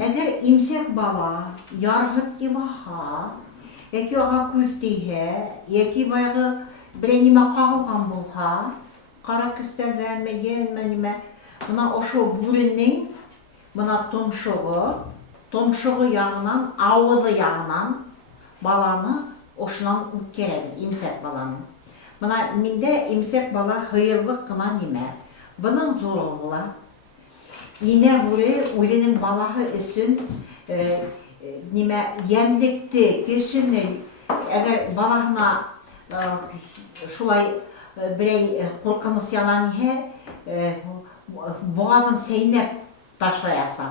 Eğer imsek bala yargıp ilaha, eki ağa küsteyhe, eki bayağı birenime kağılgan bulha, kara küsterden me, buna oşo burinin, buna tomşoğu yanından, ağızı yanından balanı oşunan ükerebilir, imsek balanın. Buna minde imsek bala hıyırlık kına nime, bunun zorluğula, yine buraya ulenin balahı için nime yemlikti, kesinlikle eğer balahına şulay birey korkanıs yalan ihe boğazın seynep taşlayasa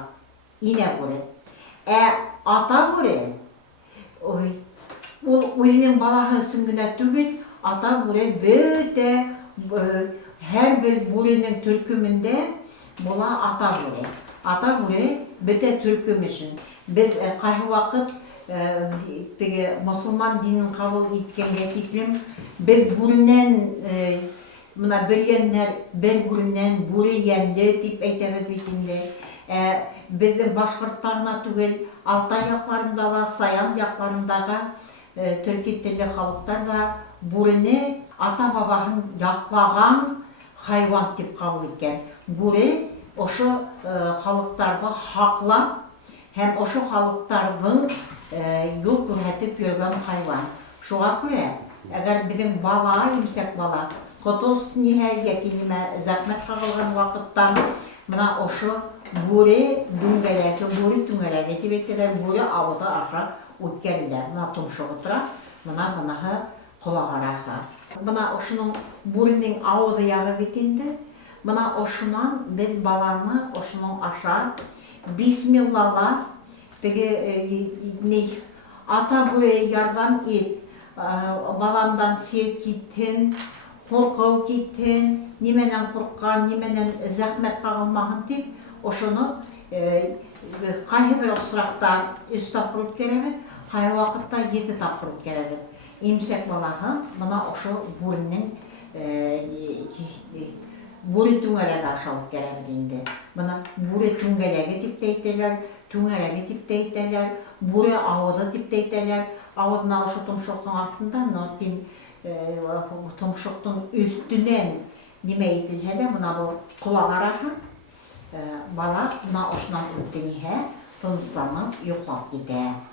yine buraya. Ata buraya ulenin balahı süngüne tügül ata buraya böyle her bir burenin türkümünde bula ata bure. Ata bure bete türkümüsün. Biz kayı vakit Müslüman dinin kabul etken getiklim. Biz burundan buna bilgenler bir burundan bure yendi deyip eytemez bitinde. Bizim Başkırtlarına tügel Altay yaklarında var, Sayan yaklarındağı Türkiye tilli halklar da burunu ata babanın yaklagan hayvan deyip kabul etken. Bure oşu halklarda hakla hem oşu halkların yol kurhetip yürgen hayvan. Şuğa göre eğer bizim bala, imsek bala kotos nihayet kelime zahmet kağılgan vakittan buna oşu bure düngeleke tibekteler bure avuda aşağı utkerler. Buna tumşuğu tura, buna kulağaraha. Buna oşunun burenin avuda yağı bitindi. Buna oşunan biz balanı oşunun aşağı Bismillah'la ata buraya yardım et, balamdan sevk gittin, korkav gittin, nimeden korkkan, nimeden zahmet kağılmağın deyip oşunu kayı bir sırakta üst tapırıp kerebet, kayı vakitte 7 tapırıp kerebet. İmsek balahı buna oşu burunun buri tüngere aşağı geldiğinde, buna buri tüngere tipteydiler, tüngere tipteydiler, buri ağızı tipteydiler, ağızına oşu tumşuktun altında, notin tumşuktun üstünden nime etilhede, buna bu kulağara bala, buna oşunan üttenihe, tınıslanıp yoklap gider.